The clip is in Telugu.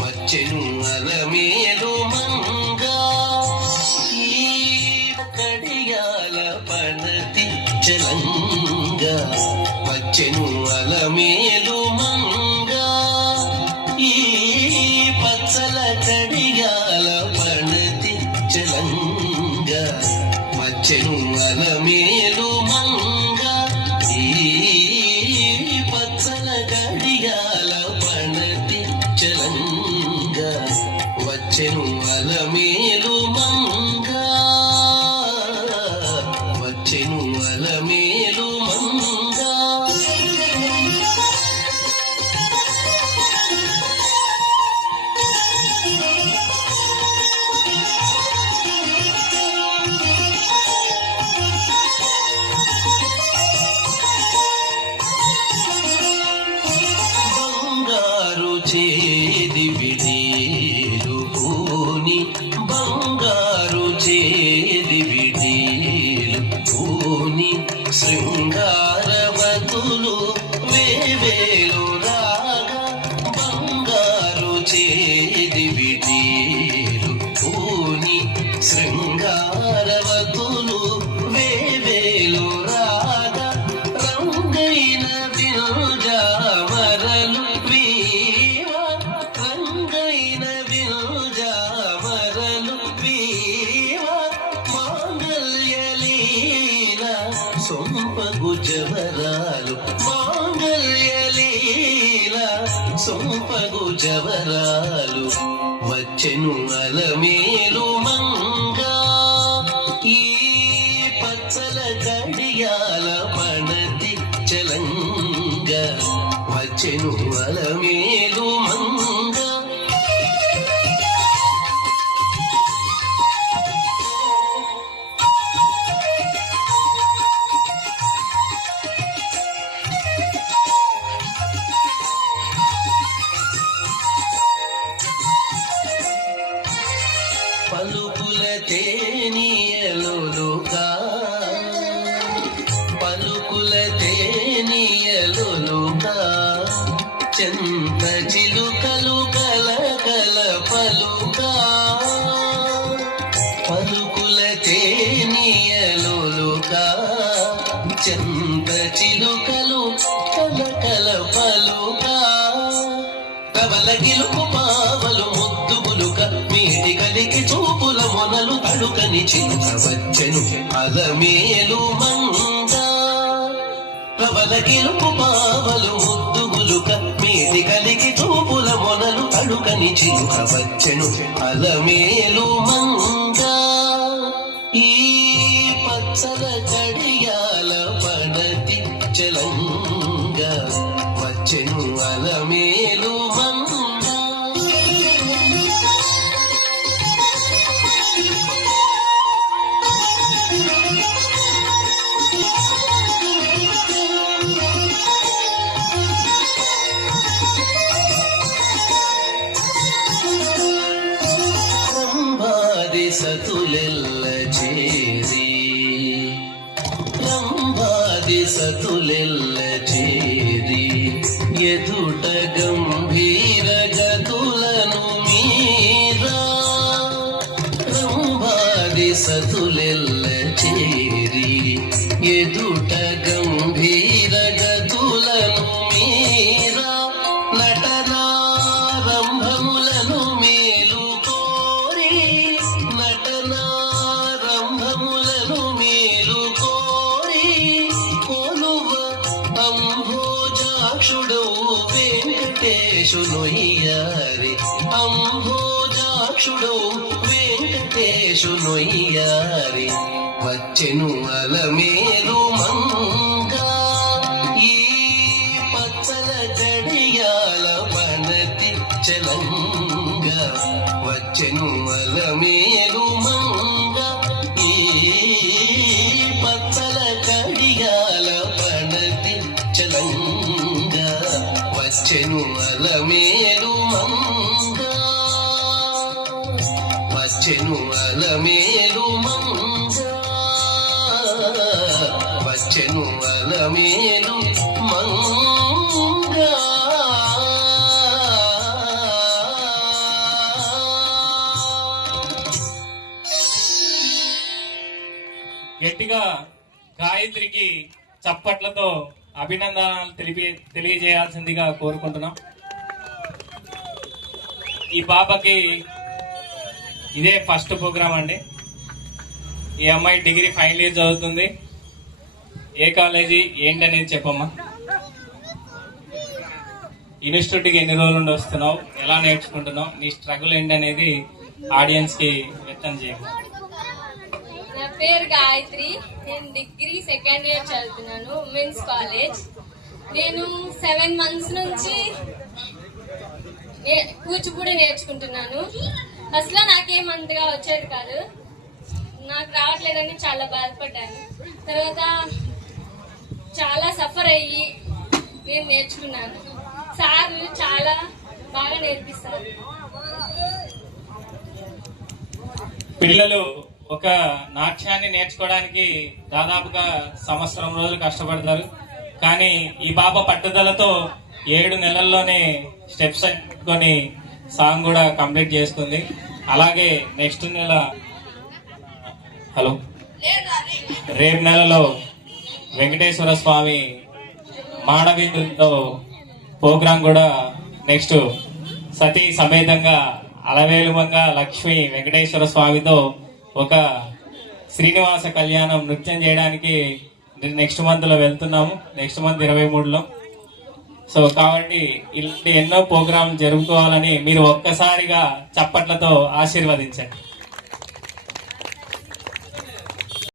వచ్చెను అలమేలు మంగ ఈ కడియాల పనతి చలంగ వచ్చెను అలమేలు మంగ ఈ పచ్చల కడియాల పనతి చలంగ వచ్చెను అలమేలు మంగ ఈ పచ్చల కడియాల పనతి చలంగ వచ్చెను అలమేలు మంగ వచ్చెను అలమేలు మంగ చేది విడీలు పూని బంగారు చేది విడీలు పూని శృంగారవతులు వేవేలు రాగా బంగారు చేది విడీలు పూని శృంగారవతులు వేవేలు రాగా రంగైన వినుజామరలు సొంపగు జవరాలు మాంగళ్యలీల సొంపగు జవరాలు వచ్చెను అలమేలు మంగ ఈ పచ్చల కడియాల పనతి చలంగ వచ్చెను అలమేలు మంగ పలుకుల తేనియలుగా పలుకుల తేనియలుగా చెంత చిలుకలు కల కల పలుగా పలుకుల తేనియలుగా చెంత చిలుకలు కల కల పలుగా కవల గిలుపు పావలు ముద్దుగులుక మీటి కలికి చూపుల మొనలు అడుకని చిలుక వచ్చెను అలమేలు మంగ కవల గిలుపు పావలు ముద్దుగులుక మీటి కలికి చూపుల మొనలు అడుకని చిలుక వచ్చెను అలమేలు మంగ ఈ పచ్చల కడియాల పనతి చలంగ వచ్చెను అలమేలు మంగ సతులెల్ల చేరి రంభాది సతులెల్ల చేరి ఎదుట గంభీర గతులను మీరా రంభాది సతులెల్ల చేరి ఎదుట గంభీర గతులను మీరా నటనారంభములను మేలు కోరి నటనారంభములను మేలు కోరి కొలువ అంభోజాక్షుడవు వెంకటేశునొయ్యారి అంభోజాక్షుడవు వెంకటేశునొయ్యారి వచ్చెను అలమేలు మంగ ఈ పచ్చల కడియాల పనతి చలంగ వచ్చెను అలమేలు మంగ ఈ పచ్చల కడియాల పనతి చలంగ వచ్చెను అలమేలు మంగ వచ్చెను అలమేలు మంగ వచ్చెను అలమేలు మంగ గట్టిగా గాయత్రికి చప్పట్లతో అభినందనలు తెలియజేయాల్సిందిగా కోరుకుంటున్నాం. ఈ పాపకి ఇదే ఫస్ట్ ప్రోగ్రామ్ అండి. ఈ అమ్మాయి డిగ్రీ ఫైనల్ ఇయర్ చదువుతుంది. ఏ కాలేజీ ఏంటనేది చెప్పమ్మా. ఇన్స్టిట్యూట్కి ఎన్ని రోజుల నుండి వస్తున్నావు, ఎలా నేర్చుకుంటున్నావు, నీ స్ట్రగుల్ ఏంటనేది ఆడియన్స్ కి వ్యక్తం చేయాలి. నా పేరు గాయత్రి. నేను డిగ్రీ సెకండ్ ఇయర్ చదువుతున్నాను, ఉమెన్స్ కాలేజ్. నేను 7 months నుంచి కూచిపూడి నేర్చుకుంటున్నాను. అసలు నాకేమంతగా వచ్చేది కాదు, నాకు రావట్లేదని చాలా బాధపడ్డాను. తర్వాత చాలా సఫర్ అయ్యి నేను నేర్చుకున్నాను. సార్లు చాలా బాగా నేర్పిస్తారు. పిల్లలు ఒక నాట్యాన్ని నేర్చుకోవడానికి దాదాపుగా 1 సంవత్సరం రోజులు కష్టపడతారు. కానీ ఈ పాప పట్టుదలతో 7 నెలల్లోనే స్టెప్స్ కొని సాంగ్ కూడా కంప్లీట్ చేస్తుంది. అలాగే నెక్స్ట్ నెల రేపు నెలలో వెంకటేశ్వర స్వామి మాడవీధులతో ప్రోగ్రాం కూడా నెక్స్ట్ సతీ సమేతంగా అలవేలుమంగ లక్ష్మి వెంకటేశ్వర స్వామితో ఒక శ్రీనివాస కళ్యాణం నృత్యం చేయడానికి నెక్స్ట్ మంత్ లో వెళ్తున్నాము. Next month 23లో. సో కాబట్టి ఇలాంటి ఎన్నో ప్రోగ్రాం జరుపుకోవాలని మీరు ఒక్కసారిగా చప్పట్లతో ఆశీర్వదించండి.